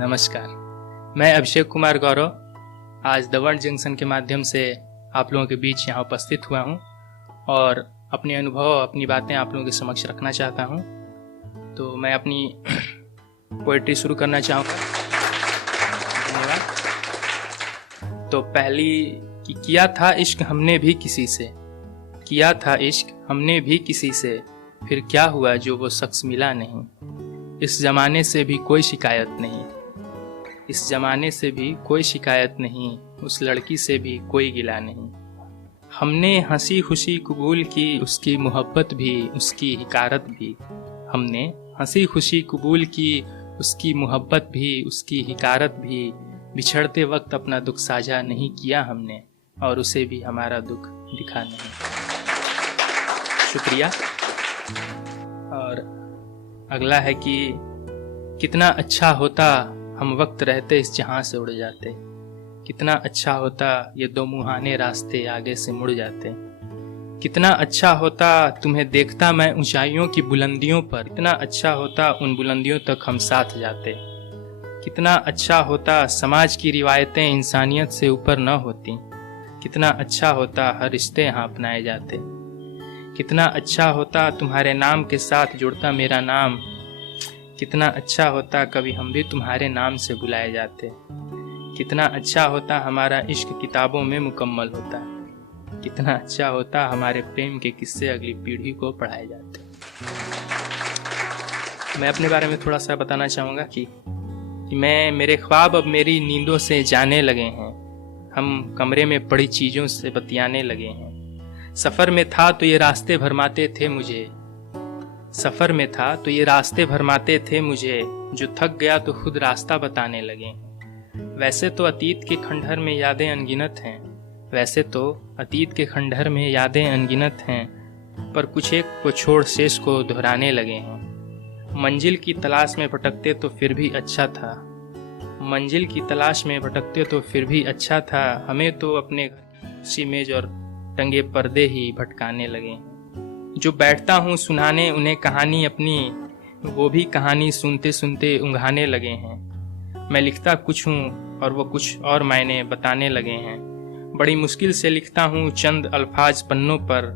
नमस्कार, मैं अभिषेक कुमार गौरव आज द वर्ल्ड जंक्शन के माध्यम से आप लोगों के बीच यहाँ उपस्थित हुआ हूँ और अपने अनुभव अपनी बातें आप लोगों के समक्ष रखना चाहता हूँ। तो मैं अपनी पोएट्री शुरू करना चाहूँगा। धन्यवाद। तो पहली कि किया था इश्क हमने भी किसी से, किया था इश्क हमने भी किसी से, फिर क्या हुआ जो वो शख्स मिला नहीं। इस ज़माने से भी कोई शिकायत नहीं, इस ज़माने से भी कोई शिकायत नहीं, उस लड़की से भी कोई गिला नहीं। हमने हंसी खुशी कबूल की उसकी मोहब्बत भी उसकी हिकारत भी, हमने हंसी खुशी कबूल की उसकी मोहब्बत भी उसकी हिकारत भी। बिछड़ते वक्त अपना दुख साझा नहीं किया हमने और उसे भी हमारा दुख दिखा नहीं। शुक्रिया। और अगला है कि कितना अच्छा होता हम वक्त रहते इस जहां से उड़ जाते, कितना अच्छा होता ये दो मुहाने रास्ते आगे से मुड़ जाते। कितना अच्छा होता तुम्हें देखता मैं ऊंचाइयों की बुलंदियों पर, कितना अच्छा होता उन बुलंदियों तक हम साथ जाते। कितना अच्छा होता समाज की रिवायतें इंसानियत से ऊपर न होती, कितना अच्छा होता हर रिश्ते यहाँ अपनाए जाते। कितना अच्छा होता तुम्हारे नाम के साथ जुड़ता मेरा नाम, कितना अच्छा होता कभी हम भी तुम्हारे नाम से बुलाए जाते। कितना अच्छा होता हमारा इश्क किताबों में मुकम्मल होता, कितना अच्छा होता हमारे प्रेम के किस्से अगली पीढ़ी को पढ़ाए जाते। मैं अपने बारे में थोड़ा सा बताना चाहूँगा कि मेरे ख्वाब अब मेरी नींदों से जाने लगे हैं, हम कमरे में पड़ी चीज़ों से बतियाने लगे हैं। सफ़र में था तो ये रास्ते भरमाते थे मुझे, सफ़र में था तो ये रास्ते भरमाते थे मुझे, जो थक गया तो खुद रास्ता बताने लगे। वैसे तो अतीत के खंडहर में यादें अनगिनत हैं, वैसे तो अतीत के खंडहर में यादें अनगिनत हैं, पर कुछ एक को छोड़ शेष को दोहराने लगे हैं। मंजिल की तलाश में भटकते तो फिर भी अच्छा था, मंजिल की तलाश में भटकते तो फिर भी अच्छा था, हमें तो अपने घर मेज और टंगे पर्दे ही भटकाने लगे। जो बैठता हूँ सुनाने उन्हें कहानी अपनी, वो भी कहानी सुनते सुनते उंघाने लगे हैं। मैं लिखता कुछ हूँ और वो कुछ और मायने बताने लगे हैं। बड़ी मुश्किल से लिखता हूँ चंद अल्फाज पन्नों पर,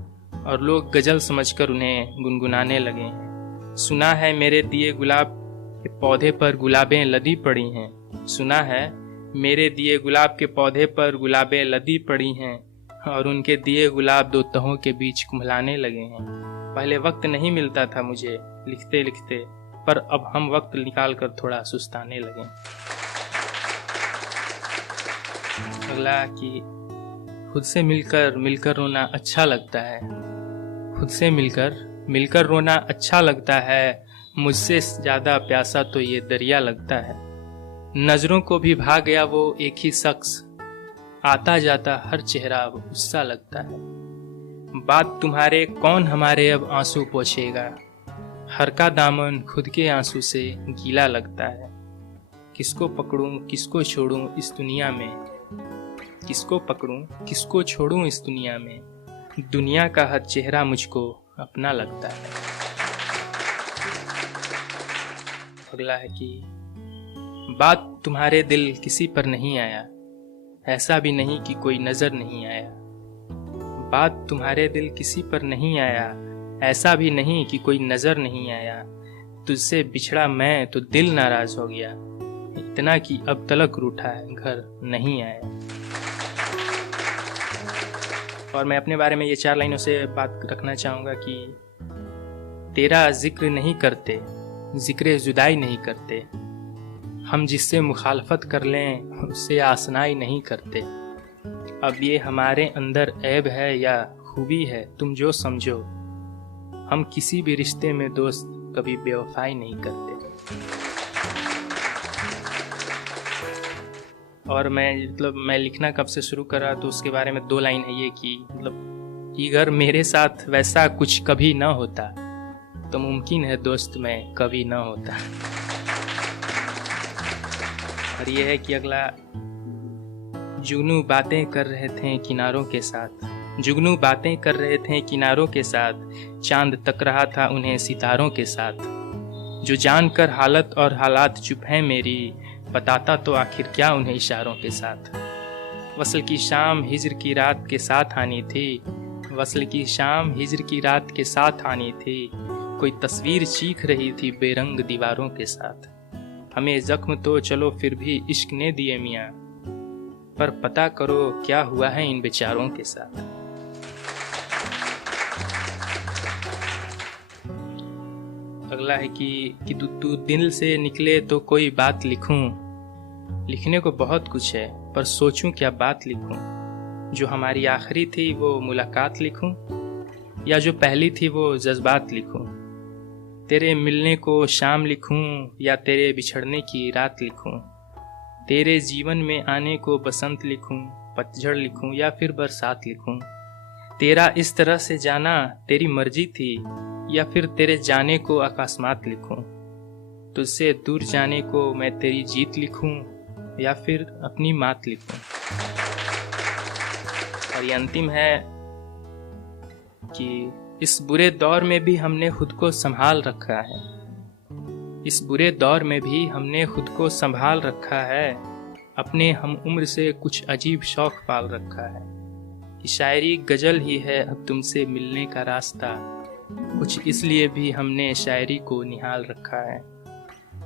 और लोग गजल समझकर उन्हें गुनगुनाने लगे हैं। सुना है मेरे दिए गुलाब के पौधे पर गुलाबें लदी पड़ी हैं, सुना है मेरे दिए गुलाब के पौधे पर गुलाबें लदी पड़ी हैं, और उनके दिए गुलाब दो तहों के बीच कुम्हलाने लगे हैं। पहले वक्त नहीं मिलता था मुझे लिखते लिखते, पर अब हम वक्त निकाल कर थोड़ा सुस्ताने लगे। अगला कि खुद से मिलकर रोना अच्छा लगता है, खुद से मिलकर रोना अच्छा लगता है, मुझसे ज़्यादा प्यासा तो ये दरिया लगता है। नज़रों को भी भा गया वो एक ही शख्स, आता जाता हर चेहरा अब गुस्सा लगता है। बात तुम्हारे कौन हमारे अब आंसू पोंछेगा, हर का दामन खुद के आंसू से गीला लगता है। किसको पकड़ूं किसको छोड़ूं इस दुनिया में, किसको पकड़ूं किसको छोड़ूं इस दुनिया में, दुनिया का हर चेहरा मुझको अपना लगता है। अगला है कि बात तुम्हारे दिल किसी पर नहीं आया, ऐसा भी नहीं कि कोई नजर नहीं आया। बात तुम्हारे दिल किसी पर नहीं आया, ऐसा भी नहीं कि कोई नजर नहीं आया। तुझसे बिछड़ा मैं तो दिल नाराज हो गया, इतना कि अब तलक रूठा है घर नहीं आया। और मैं अपने बारे में ये 4 लाइनों से बात रखना चाहूँगा कि तेरा जिक्र नहीं करते, जिक्र जुदाई नहीं करते, हम जिससे मुखालफत कर लें उससे आसनाई नहीं करते। अब ये हमारे अंदर ऐब है या खूबी है तुम जो समझो, हम किसी भी रिश्ते में दोस्त कभी बेवफाई नहीं करते। और मैं लिखना कब से शुरू करा तो उसके बारे में 2 लाइन है ये कि कि अगर मेरे साथ वैसा कुछ कभी ना होता तो मुमकिन है दोस्त मैं कभी ना होता। और ये है कि अगला, जुगनू बातें कर रहे थे किनारों के साथ, जुगनू बातें कर रहे थे किनारों के साथ, चांद तक रहा था उन्हें सितारों के साथ। जो जानकर हालत और हालात चुप हैं मेरी, बताता तो आखिर क्या उन्हें इशारों के साथ। वसल की शाम हिज्र की रात के साथ आनी थी, वसल की शाम हिज्र की रात के साथ आनी थी। कोई तस्वीर चीख रही थी बेरंग दीवारों के साथ। हमें जख्म तो चलो फिर भी इश्क ने दिए मियाँ, पर पता करो क्या हुआ है इन बेचारों के साथ। अगला है कि तू दिल से निकले तो कोई बात लिखूं। लिखने को बहुत कुछ है, पर सोचूं क्या बात लिखूं। जो हमारी आखिरी थी वो मुलाकात लिखूं, या जो पहली थी वो जज्बात लिखूं। तेरे मिलने को शाम लिखूं, या तेरे बिछड़ने की रात लिखूं। तेरे जीवन में आने को बसंत लिखूं, पतझड़ लिखूं, या फिर बरसात लिखूं। तेरा इस तरह से जाना तेरी मर्जी थी, या फिर तेरे जाने को अकस्मात लिखूं। तुझसे दूर जाने को मैं तेरी जीत लिखूं, या फिर अपनी मात लिखूं। और ये अंतिम है कि इस बुरे दौर में भी हमने खुद को संभाल रखा है। इस बुरे दौर में भी हमने खुद को संभाल रखा है। अपने हम उम्र से कुछ अजीब शौक पाल रखा है। कि शायरी गजल ही है अब तुमसे मिलने का रास्ता। कुछ इसलिए भी हमने शायरी को निहाल रखा है।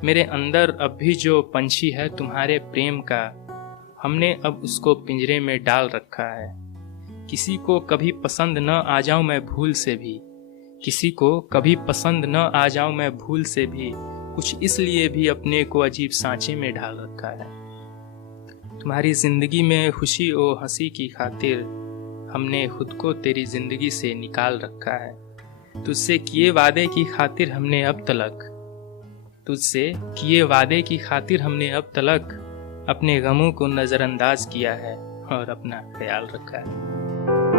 मेरे अंदर अब भी जो पंछी है तुम्हारे प्रेम का, हमने अब उसको पिंजरे में डाल रखा है। किसी को कभी पसंद न आ जाऊं मैं भूल से भी, किसी को कभी पसंद न आ जाऊं मैं भूल से भी, कुछ इसलिए भी अपने को अजीब सांचे में ढाल रखा है। तुम्हारी जिंदगी में खुशी और हंसी की खातिर हमने खुद को तेरी जिंदगी से निकाल रखा है। तुझसे किए वादे की खातिर हमने अब तलक, तुझसे किए वादे की खातिर हमने अब तलक अपने गमों को नजरअंदाज किया है और अपना ख्याल रखा है।